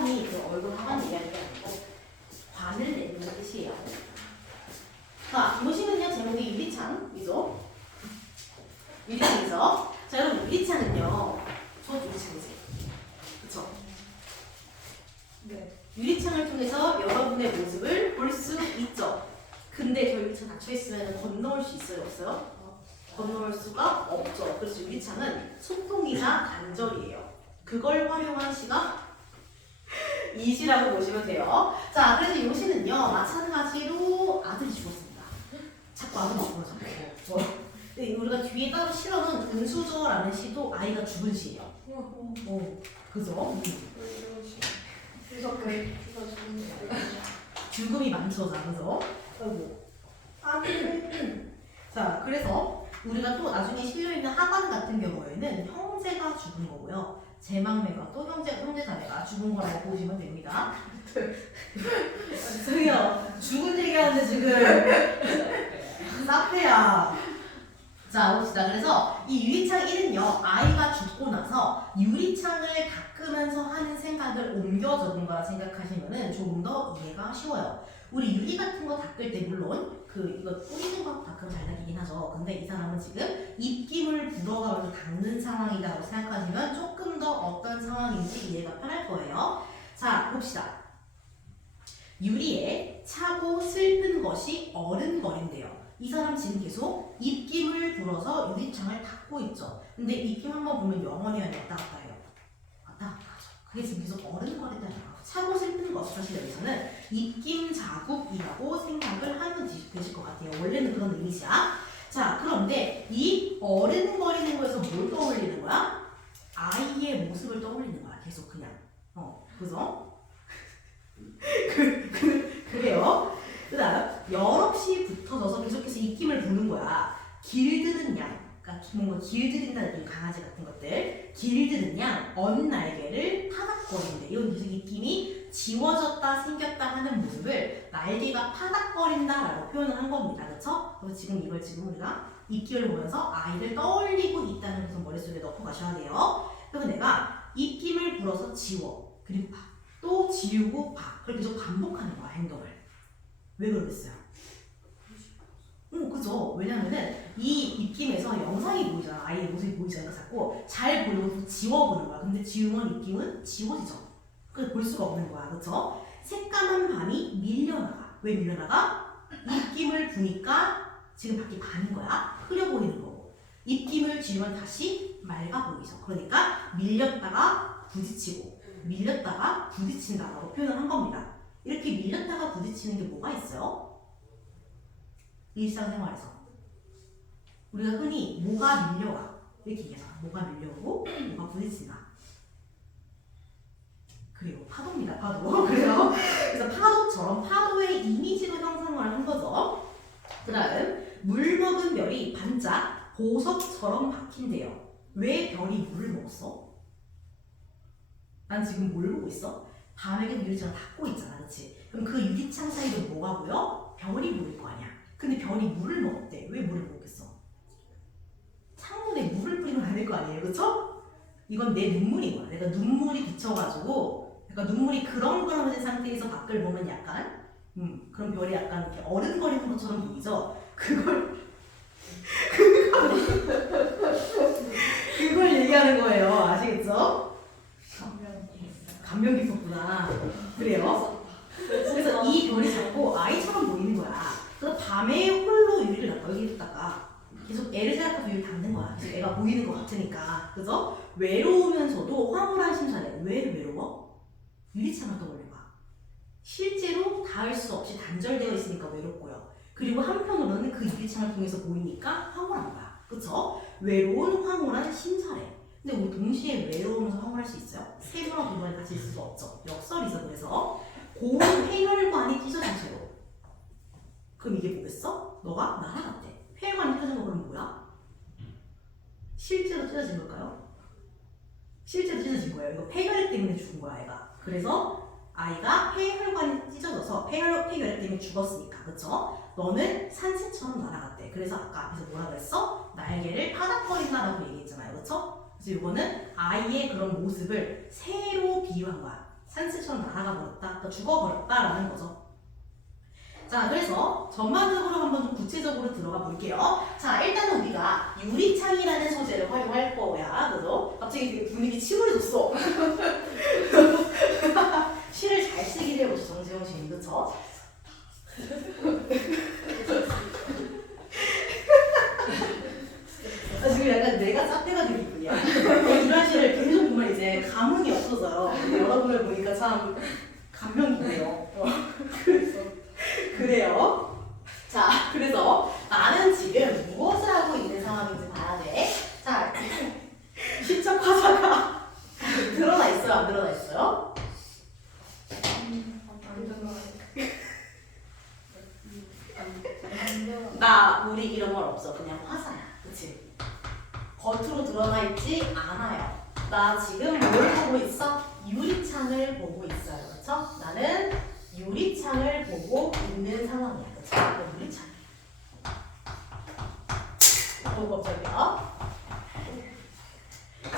하관이 그 얼굴 하관 얘기하는 게 아니고 관을 내는 뜻이에요. 자, 보시면요 제목이 유리창이죠. 유리창이죠. 자, 여러분 유리창은요 저 유리창이지, 그쵸? 네. 유리창을 통해서 여러분의 모습을 볼 수 있죠. 근데 저 유리창 닫혀 있으면 건너올 수 있어요, 없어요? 건너올 수가 없죠. 그래서 유리창은 소통이나 단절이에요. 그걸 활용한 시가 이 시라고 보시면 돼요. 자, 그래서 이 시는요 마찬가지로 아들이 죽었습니다. 자꾸 아들이 죽어서. 근데 우리가 뒤에 따로 실어놓은 은수저라는 시도 아이가 죽은 시예요. 그죠? 그래서 죽음이 많죠, 자, 그죠? 자, 그래서 우리가 또 나중에 실려있는 하관 같은 경우에는 형제가 죽은 거고요. 제망매가 또 형제자매가 죽은 거라고 보시면 됩니다. 저기요, 죽은 얘기하는데 지금 사페야. 자, 봅시다. 그래서 이 유리창 1은요, 아이가 죽고 나서 유리창을 닦으면서 하는 생각을 옮겨 적은 거라 생각하시면 조금 더 이해가 쉬워요. 우리 유리 같은 거 닦을 때 물론 이거 뿌리는 거 닦으면 잘 닦이긴 하죠. 근데 이 사람은 지금 입김을 불어가면서 닦는 상황이라고 생각하시면 조금 더 어떤 상황인지 이해가 편할 거예요. 자, 봅시다. 유리에 차고 슬픈 것이 어른거린대요. 이 사람 지금 계속 입김을 불어서 유리창을 닦고 있죠. 근데 입김 한번 보면 영원히 왔다 갔다 해요. 왔다 갔다 하죠. 그게 지금 계속 어른거린다는 거. 차고 슬픈 것, 사실 여기서는 입김 자국이라고 생각을 하면 되실 것 같아요. 원래는 그런 의미시야. 자, 그런데 이 어른거리는 거에서 뭘 떠올리는 거야? 아이의 모습을 떠올리는 거야. 계속 그냥. 그죠? 그래요. 그 다음 여럿이 붙어져서 계속해서 입김을 부는 거야. 길드는 양, 그러니까 뭔가 길들인다는 느낌, 강아지 같은 것들. 길드는 양, 언날개를 파닥거린대. 이건 계속 입김이 지워졌다 생겼다 하는 모습을 날개가 파닥거린다라고 표현을 한 겁니다. 그렇죠? 그래서 지금 이걸 우리가 입김을 보면서 아이를 떠올리고 있다는 것을 머릿속에 넣고 가셔야 돼요. 그래서 내가 입김을 불어서 지워, 그리고 봐, 또 지우고 봐. 그걸 계속 반복하는 거야, 행동을. 왜 그러겠어요? 그죠? 왜냐면은 이 입김에서 영상이 보이잖아. 아이의 모습이 보이잖아. 자꾸 잘 보려고 지워보는 거야. 근데 지우면 입김은 지워지죠. 그래서 볼 수가 없는 거야. 그쵸? 새까만 밤이 밀려나가. 왜 밀려나가? 입김을 부니까 지금 밖이 밤인 거야. 흐려 보이는 거고. 입김을 지우면 다시 맑아 보이죠. 그러니까 밀렸다가 부딪히고 밀렸다가 부딪힌다라고 표현을 한 겁니다. 이렇게 밀렸다가 부딪히는 게 뭐가 있어요? 일상생활에서 우리가 흔히 뭐가 밀려가 이렇게 얘기하잖아. 뭐가 밀려오고 뭐가 부딪힌다. 그리고 파도입니다. 파도. 그래요. 그래서 파도처럼 파도의 이미지로 형상을 한 거죠. 그 다음 물 먹은 별이 반짝 보석처럼 박힌대요. 왜 별이 물을 먹었어? 난 지금 뭘 보고 있어? 밤에 유리창을 닫고 있잖아, 그렇지? 그럼 그 유리창 사이로 뭐가 보여? 별이 보일 거 아니야. 근데 별이 물을 먹었대. 왜 물을 먹겠어? 창문에 물을 뿌리면 안 될 거 아니에요, 그렇죠? 이건 내 눈물인 거야. 내가 눈물이 비쳐가지고, 약간 눈물이 그렁그렁해진 상태에서 밖을 보면 약간, 그럼 별이 약간 이렇게 어른거리는 것처럼 보이죠? 그걸 얘기하는 거예요, 아시겠죠? 감명 깊었구나. 그래요? 그래서 이 별이 자꾸 아이처럼 보이는 거야. 그래서 밤에 홀로 유리를 닦아. 여기를 닦아. 계속 애를 생각해서 유리를 닦는 거야. 계속 애가 보이는 것 같으니까. 그래서 외로우면서도 황홀한 심사래. 왜 외로워? 유리창을 떠올린 거야. 실제로 닿을 수 없이 단절되어 있으니까 외롭고요. 그리고 한편으로는 그 유리창을 통해서 보이니까 황홀한 거야. 그쵸? 외로운 황홀한 심사래. 근데 우리 동시에 외로우면서 황홀할 수 있어요? 세모랑 동반이 같이 있을 수 없죠. 역설이죠. 그래서 고운 폐혈관이 찢어진 채로. 그럼 이게 뭐겠어? 너가 날아갔대. 폐혈관이 찢어진 거 그럼 뭐야? 실제로 찢어진 걸까요? 실제로 찢어진 거예요. 이거 폐결핵 때문에 죽은 거야, 애가. 그래서 아이가 폐혈관이 찢어져서 폐결핵 때문에 죽었으니까, 그쵸? 너는 산새처럼 날아갔대. 그래서 아까 앞에서 뭐라 그랬어? 날개를 파닥거린다라고 얘기했잖아요, 그쵸? 그래서 이거는 아이의 그런 모습을 새로 비유한 거야. 산새처럼 날아가 버렸다, 그러니까 죽어버렸다라는 거죠. 자, 그래서 전반적으로 한번 좀 구체적으로 들어가 볼게요. 자, 일단은 우리가 유리창이라는 소재를 활용할 거야. 그죠? 갑자기 되게 분위기 침울해졌어. 시를 잘 쓰기를 해보죠, 정재원 시인. 그쵸? 지금 약간 내가 짝대가지고 기분이야. 이런 시를 계속 보면 이제 감흥이 없어져요. 근데 여러분을 보니까 참 감명 깊네요. 그래요. 자, 그래서 나는 지금 무엇을 하고 있는 상황인지 봐야 돼. 자, 시적 화자가 드러나 있어요? 안 드러나 있어요? 우리 이런 말 없어. 그냥 화자야. 그치? 겉으로 드러나 있지 않아요. 나 지금 뭘 보고 있어? 유리창을 보고 있어요. 그쵸? 나는 유리창을 보고 있는 상황이야. 그쵸? 유리창. 깜짝이야.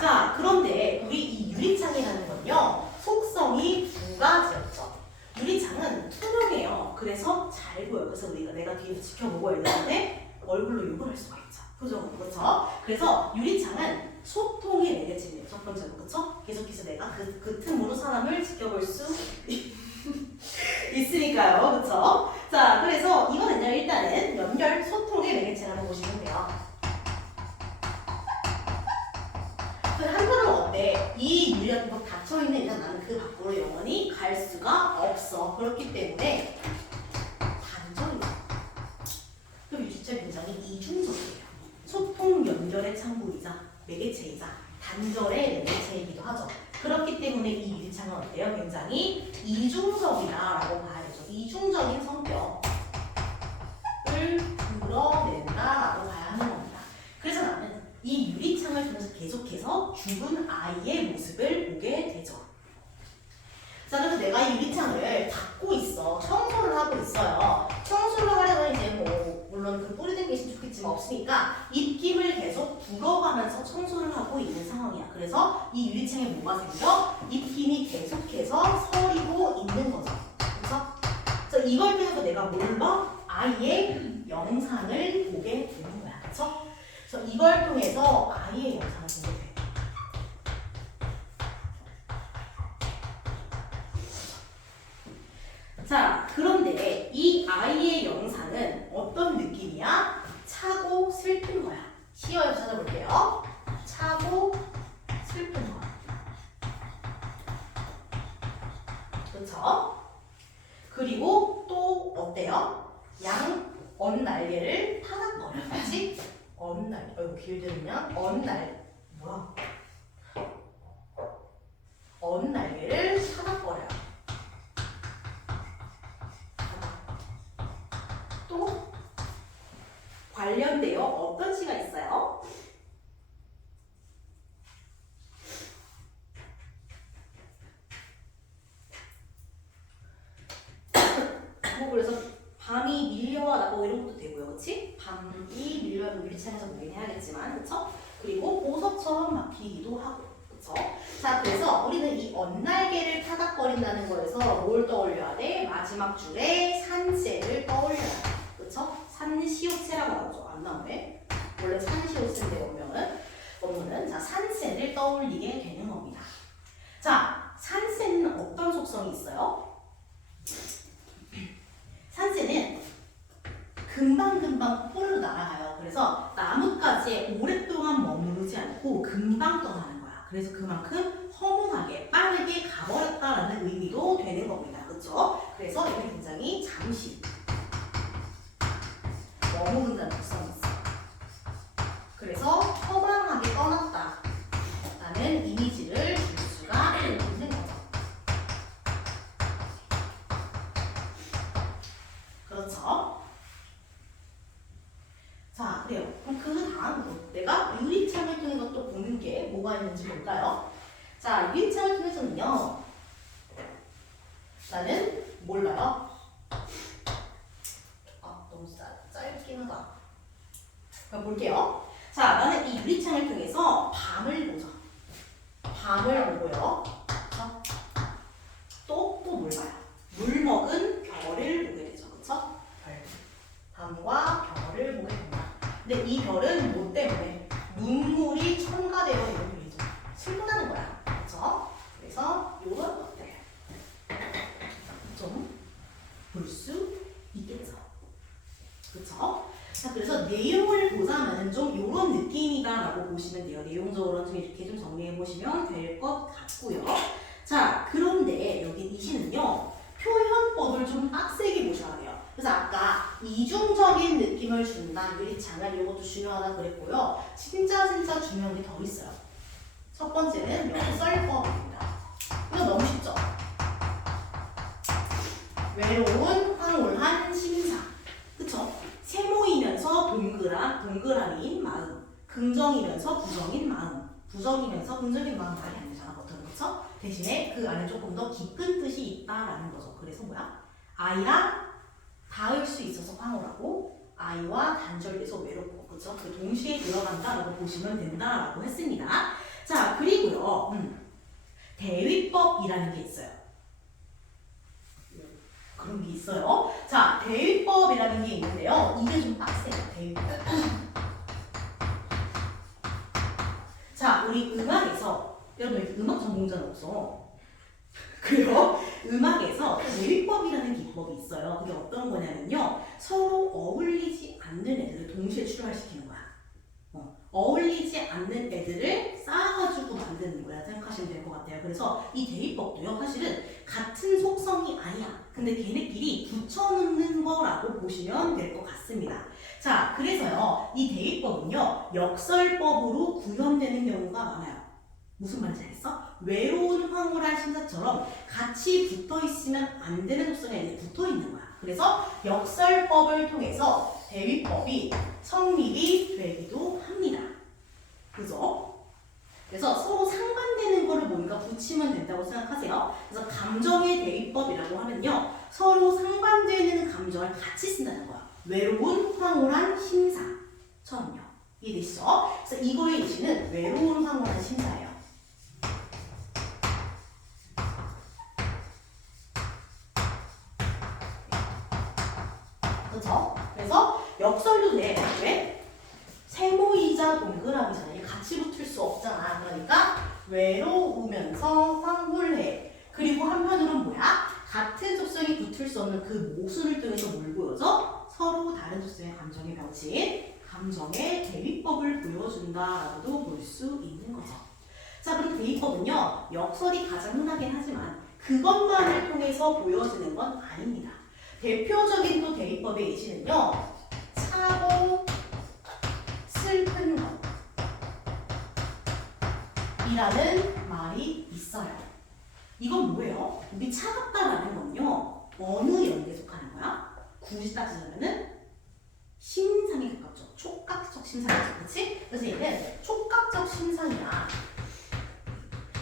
자, 그런데 우리 이 유리창이라는 건요, 속성이 두 가지였죠. 유리창은 투명해요. 그래서 잘 보여. 그래서 내가 뒤에서 지켜보고 있는데 얼굴로 욕을 할 수가 있죠. 그죠? 그렇죠? 그래서 유리창은 소통의 매개체입니다. 첫 번째로. 그쵸? 계속해서 내가 그 틈으로 사람을 지켜볼 수 있으니까요. 그쵸? 자, 그래서 이거는요, 일단은 연결 소통의 매개체라고 보시면 돼요. 한편으로 어때? 이 유리가 막 닫혀있는 이상 나는 그 밖으로 영원히 갈 수가 없어. 그렇기 때문에 단절이야. 그럼 유리체 굉장히 이중적이에요. 소통 연결의 창구이자 매개체이자 단절의 매개체이기도 하죠. 그렇기 때문에 이 유리창은 어때요? 굉장히 이중적이다라고 봐야 되죠. 이중적인 성격을 드러낸다라고 봐야 하는 겁니다. 그래서 나는 이 유리창을 통해서 계속해서 죽은 아이의 모습을 보게 되죠. 자, 그래서 내가 이 유리창을 닫고 있어. 청소를 하고 있어요. 청소를 하려면 이제 뭐 물론 그 뿌리된 게 있으면 좋겠지만 없으니까 입김을 계속 불어가면서 청소를 하고 있는 상황이야. 그래서 이 유리창에 뭐가 생겨? 입김이 계속해서 서리고 있는 거죠. 그렇죠? 그래서 이걸 통해서 내가 뭘 봐? 아이의 영상을 보게 되는 거야. 그렇죠? 그래서 이걸 통해서 아이의 영상을 보게 돼. 자, 그런데 이 아이의 영상은 어떤 느낌이야? 차고 슬픈 거야. 시어에서 찾아볼게요. 차고 슬픈 거. 그렇죠? 그리고 또 어때요? 언날개를 타닥거려. 그렇지? 길들이면 언날개를 타닥거려요. 또 관련되어 어떤 시가 있어요? 뭐 그래서 밤이 밀려와 뭐 이런 것도 되고요. 그치? 밤이 밀려는 유리창에서 보긴 해야겠지만 그쵸? 그리고 보석처럼 막히기도 하고 그쵸? 자, 그래서 우리는 이 언날개를 타닥거린다는 거에서 뭘 떠올려야 돼? 마지막 줄에 산새를 떠올려야 돼. 그쵸? 산시옷새라고 나오죠. 안 나오네. 원래 산시옷새인데 원문은 자, 산새를 떠올리게 되는 겁니다. 자, 산새는 어떤 속성이 있어요? 산새는 금방금방 폴로 날아가요. 그래서 나뭇가지에 오랫동안 머무르지 않고 금방 떠나는 거야. 그래서 그만큼 허무하게 빠르게 가버렸다라는 의미도 되는 겁니다. 그렇죠? 그래서 이게 굉장히 잠시 머무른다는 특성이 있어요. 그래서 허망하게 떠났다라는 이미지를 줄 수가 있는 거죠. 그렇죠? 자, 그래요. 그럼 그 다음으로 내가 유리창을 통해서 또 보는 게 뭐가 있는지 볼까요? 자, 유리창을 통해서는요, 나는 뭘 봐요? 너무 짧긴 하다. 그럼 볼게요. 자, 나는 이 유리창을 통해서 밤을 보죠. 밤을 보고요. 있습니다라고 보시면 돼요. 내용적으로는 좀 이렇게 좀 정리해 보시면 될 것 같고요. 자, 그런데 여기 이 시는요. 표현법을 좀 빡세게 보셔야 돼요. 그래서 아까 이중적인 느낌을 준다, 유리창은 이것도 중요하다 그랬고요. 진짜 중요한 게 더 있어요. 첫 번째는 역설법입니다. 이거 너무 쉽죠? 외로운 황홀한 심사. 그쵸? 세모이면서 동그라미인 마음. 긍정이면서 부정인 마음. 부정이면서 긍정인 마음 말이 안 되잖아, 버튼. 그쵸? 대신에 그 안에 조금 더 깊은 뜻이 있다라는 거죠. 그래서 뭐야? 아이랑 닿을 수 있어서 황홀하고 아이와 단절돼서 외롭고, 그쵸? 그 동시에 들어간다라고 보시면 된다라고 했습니다. 자, 그리고요. 대위법이라는 게 있어요. 그런 게 있어요. 자, 대위법이라는 게 있는데요. 이게 좀 빡세요. 대위법. 자, 우리 음악에서 여러분 음악 전공자는 없어. 그래요? 음악에서 대위법이라는 기법이 있어요. 그게 어떤 거냐면요. 서로 어울리지 않는 애들을 동시에 출발시키는 거야. 어울리지 않는 애들을 쌓아가지고 만드는 거야 생각하시면 될 것 같아요. 그래서 이 대위법도요 사실은 같은 속성이 아니야. 근데 걔네끼리 붙여놓는 거라고 보시면 될 것 같습니다. 자, 그래서요 이 대위법은요 역설법으로 구현되는 경우가 많아요. 무슨 말인지 알겠어? 외로운 황홀한 심사처럼 같이 붙어있으면 안 되는 속성이 이제 붙어있는 거야. 그래서 역설법을 통해서 대위법이 성립이 되기도 합니다. 그죠? 그래서 서로 상반되는 거를 뭔가 붙이면 된다고 생각하세요. 그래서 감정의 대위법이라고 하면요. 서로 상반되는 감정을 같이 쓴다는 거야. 외로운, 황홀한, 심사처럼요. 이해되시죠? 그래서 이거의 이시는 외로운, 황홀한, 심사예요. 그렇죠? 그래서 역설도 돼. 왜? 세모이자 동그라미잖아. 이게 같이 붙을 수 없잖아. 그러니까 외로우면서 황홀해. 그리고 한편으로는 뭐야? 같은 속성이 붙을 수 없는 그 모순을 통해서 뭘 보여줘? 서로 다른 속성의 감정의 병신, 감정의 대위법을 보여준다라고도 볼 수 있는 거죠. 자, 그럼 대위법은요. 역설이 가장 흔하긴 하지만 그것만을 통해서 보여지는 건 아닙니다. 대표적인 또 대위법의 예시는요. 차고 슬픈 것 이라는 말이 있어요. 이건 뭐예요? 우리 차갑다라는 건요. 어느 연대에 속하는 거야? 굳이 따지자면은 심상에 가깝죠. 촉각적 심상이죠. 그치? 그래서 얘는 촉각적 심상이야.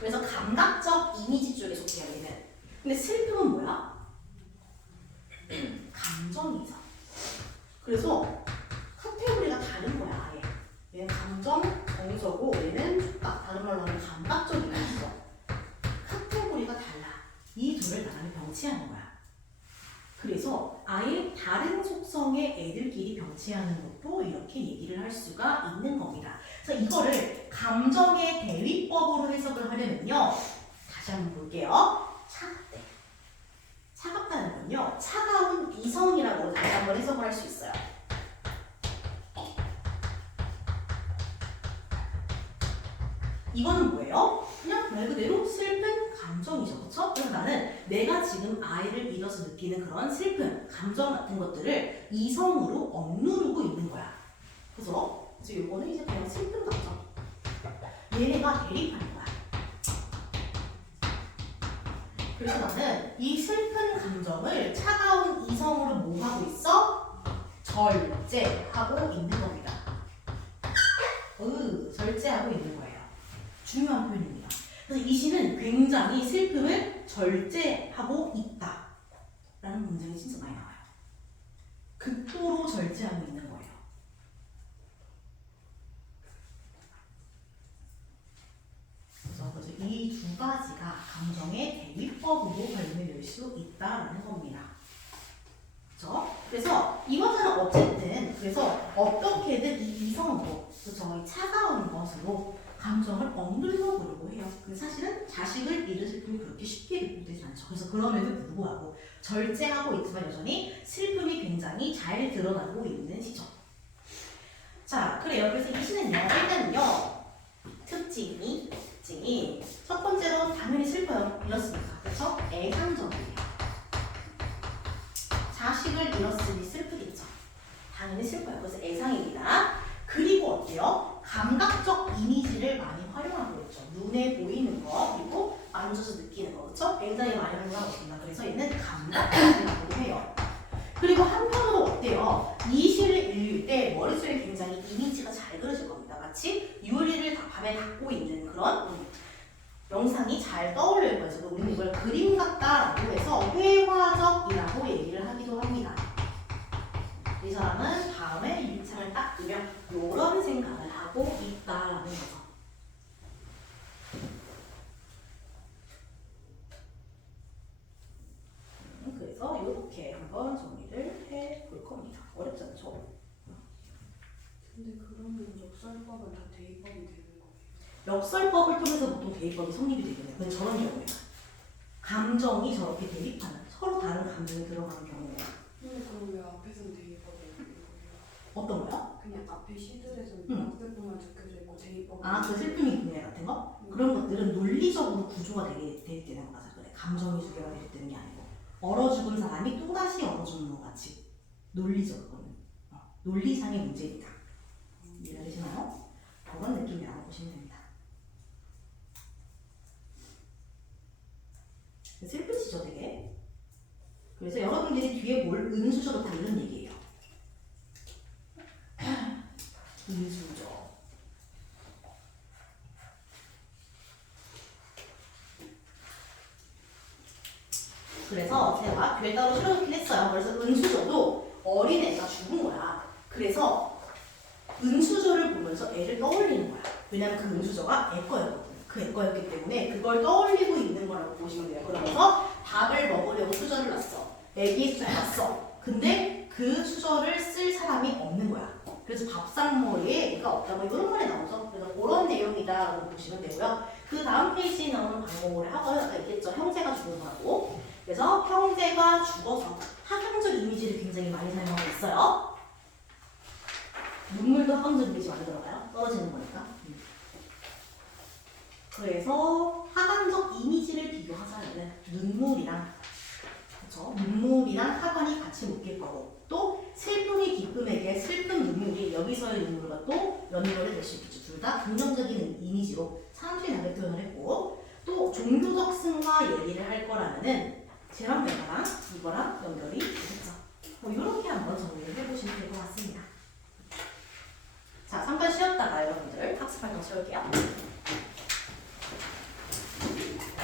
그래서 감각적 이미지 쪽에 속해요. 얘는. 근데 슬픔은 뭐야? 감정이죠. 그래서 카테고리가 다른 거야. 아예. 얘는 감정, 정서고 얘는 촉각. 다른 말로 하면 감각적 이미지죠. 카테고리가 달라. 이 둘을 나란히 병치하는 거야. 그래서 아예 다른 속성의 애들끼리 병치하는 것도 이렇게 얘기를 할 수가 있는 겁니다. 그래서 이거를 감정의 대위법으로 해석을 하려면요. 다시 한번 볼게요. 차갑대. 차갑다는 건요. 차가운 이성이라고 다시 한번 해석을 할 수 있어요. 이거는 뭐예요? 그냥 말 그대로 슬픈 감정이죠. 그쵸? 그래서 나는 내가 지금 아이를 잃어서 느끼는 그런 슬픈 감정 같은 것들을 이성으로 억누르고 있는 거야. 그래서 요거는 이제 그냥 슬픈 감정. 얘네가 대립하는 거야. 그래서 나는 이 슬픈 감정을 차가운 이성으로 뭐 하고 있어? 절제하고 있는 겁니다. 절제하고 있는 거예요. 중요한 표현입니다. 그래서 이 시는 굉장히 슬픔을 절제하고 있다 라는 문장이 진짜 많이 나와요. 극도로 절제하고 있는 거예요. 그래서 이 두 가지가 감정의 대위법으로 발견될 수 있다라는 겁니다. 그렇죠? 그래서 이것은 어쨌든 그래서 어떻게든 이 이성으로 그렇죠? 이 차가운 것으로 감정을 억눌러 보려고 해요. 근데 사실은 자식을 잃은 슬픔이 그렇게 쉽게 극복되지 않죠. 그래서 그럼에도 불구하고 절제하고 있지만 여전히 슬픔이 굉장히 잘 드러나고 있는 시죠. 자, 자, 그래요. 그래서 이 시는요, 일단은요, 특징이 첫 번째로 당연히 슬퍼요. 잃었으니까. 그렇죠? 애상정이에요. 자식을 잃었으니 슬프겠죠. 당연히 슬퍼요. 그래서 애상입니다. 그리고 어때요? 감각적 이미지를 많이 활용하고 있죠. 눈에 보이는 거, 그리고 만져서 느끼는 거, 그렇죠? 굉장히 많이 활용하고 있습니다. 그래서 얘는 감각적이라고 해요. 그리고 한편으로 어때요? 이 시를 읽을 때 머릿속에 굉장히 이미지가 잘 그려질 겁니다. 마치 유리를 밤에 닫고 있는 그런 영상이 잘 떠올릴 거예요. 그래서 우리는 이걸 그림 같다라고 해서 회화적이라고 얘기를 하기도 합니다. 이 사람은 밤에 유리창을 딱 뜨면 이런 생각을 하고 있다라는 거죠. 그래서 이렇게 한번 정리를 해볼 겁니다. 어렵지 않죠? 근데 그러면 역설법은 다 대입법이 되는 거예요? 역설법을 통해서 보통 대입법이 성립이 되거든요. 근데 저런 경우에는 감정이 저렇게 대립하는 서로 다른 감정이 들어가는 경우에는 근데 그럼 왜 앞에서는 대입법이 되는 거예요? 어떤 거요? 그냥 앞에 시들에서는 응. 역설법만 적혀져 있고 대입법이 아, 그 슬픔이 분해 같은 거? 응. 그런 것들은 논리적으로 구조가 되게 대립되는 거라서 그래. 감정이 두 개가 대립되는 게 아니고 얼어 죽은 사람이 또다시 얼어 죽는 것 같이 논리적 거는 논리상의 문제입니다. 이해되시나요? 그런 느낌이라고 보시면 됩니다. 슬프시죠 되게? 그래서 여러분들이 뒤에 뭘 은수저로 다 이런 얘기예요. 은수저. 그래서 제가 뒤에 따로 실어놓긴 했어요. 그래서 은수저도 어린애가 죽은 거야. 그래서 은수저를 보면서 애를 떠올리는 거야. 왜냐면 그 은수저가 애 거였거든. 그 애 거였기 때문에 그걸 떠올리고 있는 거라고 보시면 돼요. 그러면서 밥을 먹으려고 수저를 놨어. 애기 수저를 놨어. 근데 그 수저를 쓸 사람이 없는 거야. 그래서 밥상머리에 애가 없다고 이런 말이 나오죠. 그래서 그런 내용이다라고 보시면 되고요. 그 다음 페이지에 나오는 방법을 하고요. 아까 얘기했죠. 형제가 죽은 거라고. 그래서 형제가 죽어서 하강적 이미지를 굉장히 많이 사용하고 있어요. 눈물도 하강적 이미지 많이 들어가요. 떨어지는 거니까. 그래서 하강적 이미지를 비교하자면 눈물이랑 그렇죠? 눈물이랑 하관이 같이 묶일 거고 또 슬픔이 기쁨에게 슬픈 눈물이 여기서의 눈물과 또 연결이 될 수 있겠죠. 둘 다 긍정적인 이미지로 사람들이 나를 표현을 했고 또 종교적 승화 얘기를 할 거라면은 쟤랑 내가랑 이거랑 연결이 되겠죠. 뭐 이렇게 한번 정리를 해보시면 될 것 같습니다. 자, 잠깐 쉬었다가 여러분들 학습 활동 채울게요.